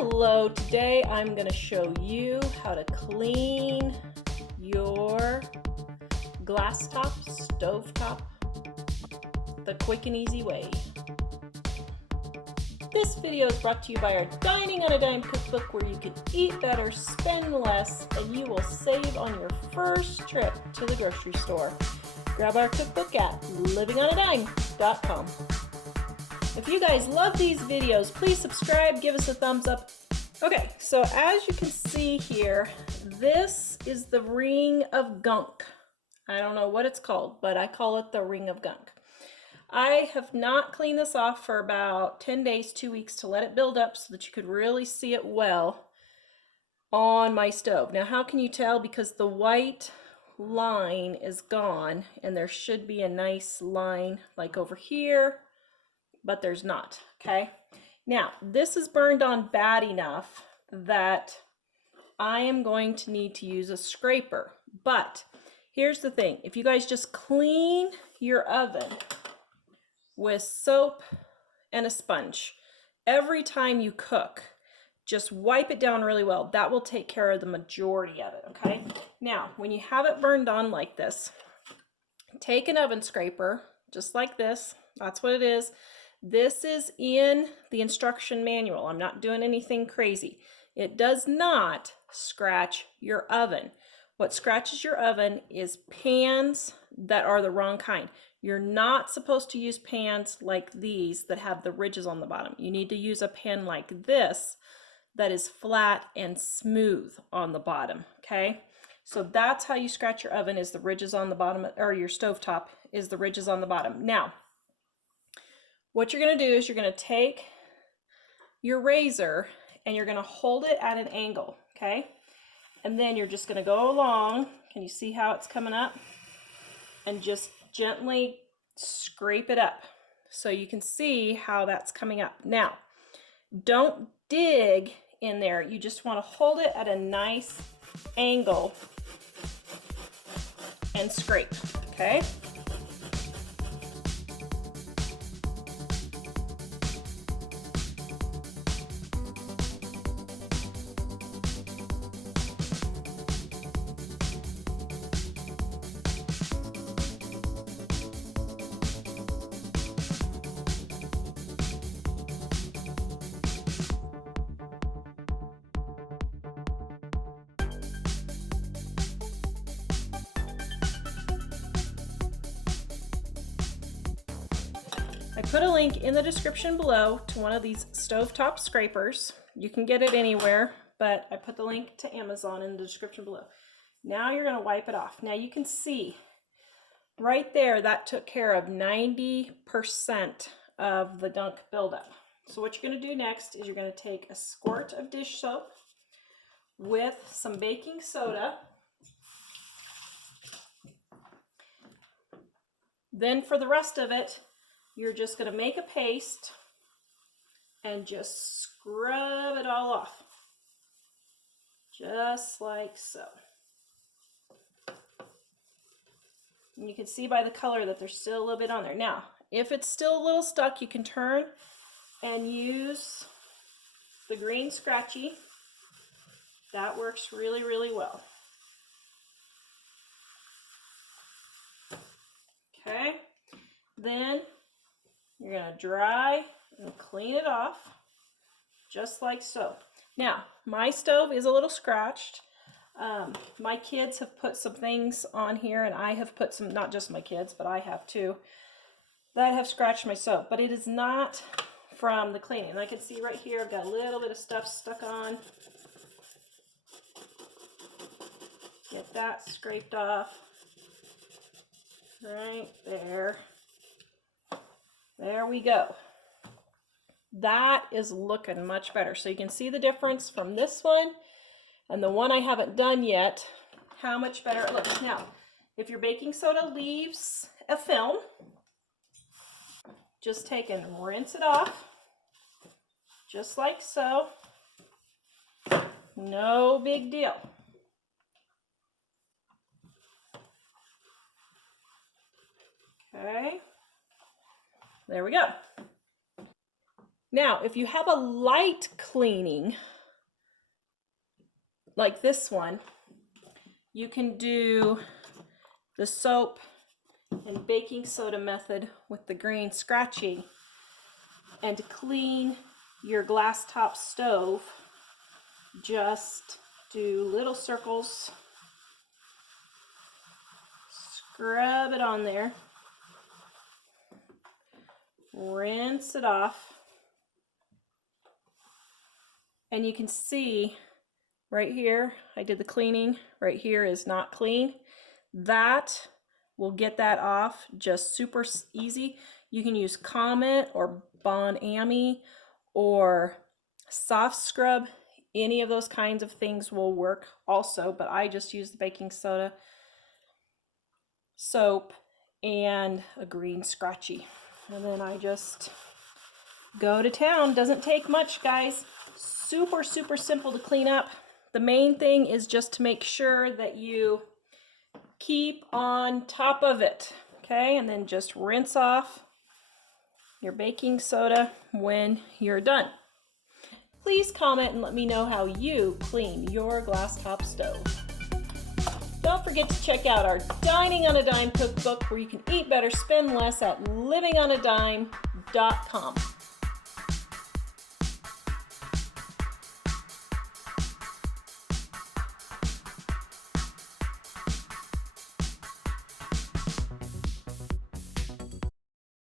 Hello, today I'm going to show you how to clean your glass top stovetop the quick and easy way. This video is brought to you by our Dining on a Dime cookbook, where you can eat better, spend less, and you will save on your first trip to the grocery store. Grab our cookbook at livingonadime.com. If you guys love these videos, please subscribe, give us a thumbs up. Okay, so as you can see here, this is the ring of gunk. I don't know what it's called, but I call it the ring of gunk. I have not cleaned this off for about 10 days, 2 weeks, to let it build up so that you could really see it well on my stove. Now, how can you tell? Because the white line is gone, and there should be a nice line like over here, but there's not, okay? Now, this is burned on bad enough that I am going to need to use a scraper. But here's the thing. If you guys just clean your oven with soap and a sponge every time you cook, just wipe it down really well. That will take care of the majority of it, okay? Now, when you have it burned on like this, take an oven scraper, just like this. That's what it is. This is in the instruction manual. I'm not doing anything crazy. It does not scratch your oven. What scratches your oven is pans that are the wrong kind. You're not supposed to use pans like these that have the ridges on the bottom. You need to use a pan like this that is flat and smooth on the bottom, okay? So that's how you scratch your oven, is the ridges on the bottom, or your stovetop is the ridges on the bottom. Now, what you're going to do is you're going to take your razor and you're going to hold it at an angle, okay? And then you're just going to go along. Can you see how it's coming up? And just gently scrape it up so you can see how that's coming up. Now, don't dig in there. You just want to hold it at a nice angle and scrape, okay? I put a link in the description below to one of these stovetop scrapers. You can get it anywhere, but I put the link to Amazon in the description below. Now you're going to wipe it off. Now you can see right there that took care of 90% of the gunk buildup. So what you're going to do next is you're going to take a squirt of dish soap with some baking soda. Then for the rest of it, you're just going to make a paste and just scrub it all off, just like so. And you can see by the color that there's still a little bit on there. Now, if it's still a little stuck, you can turn and use the green scratchy. That works really, really well. Okay, then you're going to dry and clean it off, just like so. Now, my stove is a little scratched. My kids have put some things on here, and I have put some, not just my kids, but I have too, that have scratched my stove. But it is not from the cleaning. And I can see right here, I've got a little bit of stuff stuck on. Get that scraped off. Right there. There we go. That is looking much better. So you can see the difference from this one and the one I haven't done yet, how much better it looks. Now, if your baking soda leaves a film, just take and rinse it off, just like so. No big deal. Okay. There we go. Now, if you have a light cleaning, like this one, you can do the soap and baking soda method with the green scratchy. And to clean your glass top stove, just do little circles, scrub it on there, rinse it off, and you can see right here, I did the cleaning, right here is not clean. That will get that off just super easy. You can use Comet or Bon Ami or Soft Scrub. Any of those kinds of things will work also, but I just use the baking soda, soap, and a green scratchy. And then I just go to town. Doesn't take much, guys. Super, super simple to clean up. The main thing is just to make sure that you keep on top of it, okay? And then just rinse off your baking soda when you're done. Please comment and let me know how you clean your glass top stove. Don't forget to check out our Dining on a Dime cookbook where you can eat better, spend less at livingonadime.com.